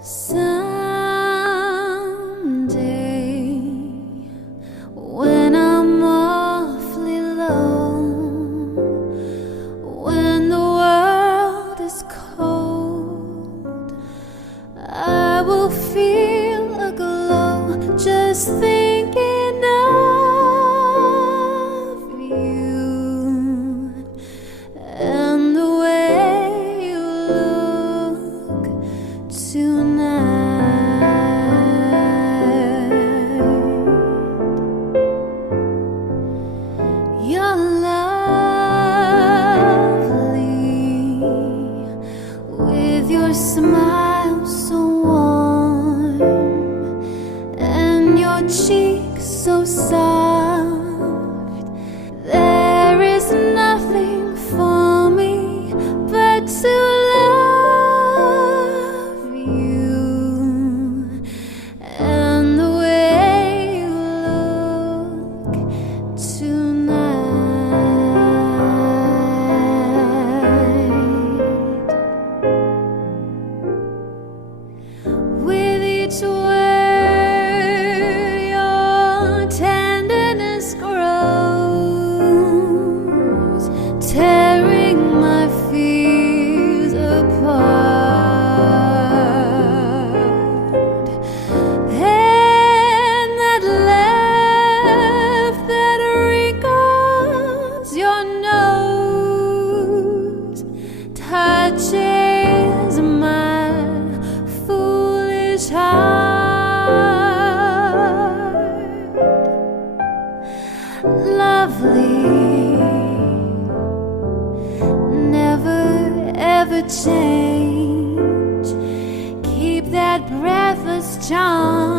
Someday, when I'm awfully low, when the world is cold, I will feel a glow just thinking of you and the way you look tonight. You're lovely with your smile so warm and your cheeks so soft. There is nothing for me but to love you and the way you look tonight. With each word, your tenderness grows, tearing my fears apart. And that laugh that wrinkles your nose touches my foolish heart. Lovely, never ever change. Keep that breathless charm